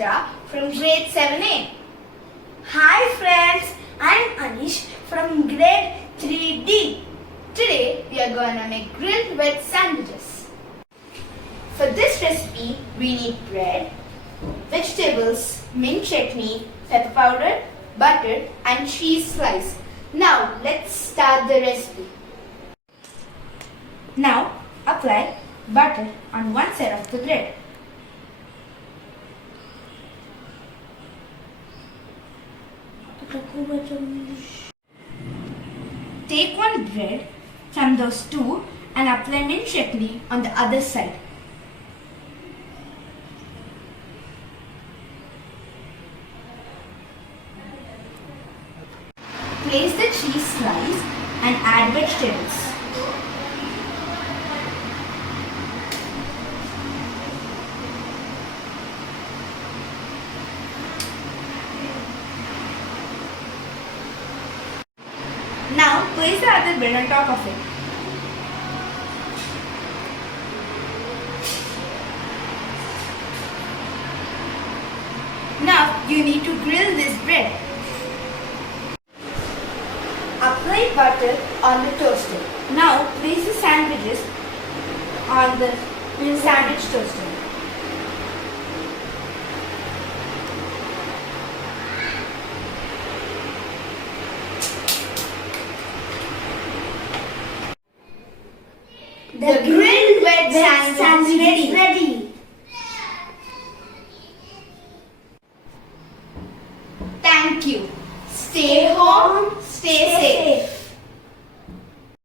Harsha from grade 7A. Hi friends, I'm Aneesh from grade 3D. Today we are going to make grilled veg sandwiches. For this recipe we need bread, vegetables, mint chutney, pepper powder, butter and cheese slice. Now let's start the recipe. Now apply butter on one side of the bread. Take one bread from those two and apply mint chutney on the other side. Place the cheese slice and add vegetables. Now place the other bread on top of it. Now you need to grill this bread. Apply butter on the toaster. Now place the sandwiches on the sandwich toaster. The grilled veg sandwich is ready.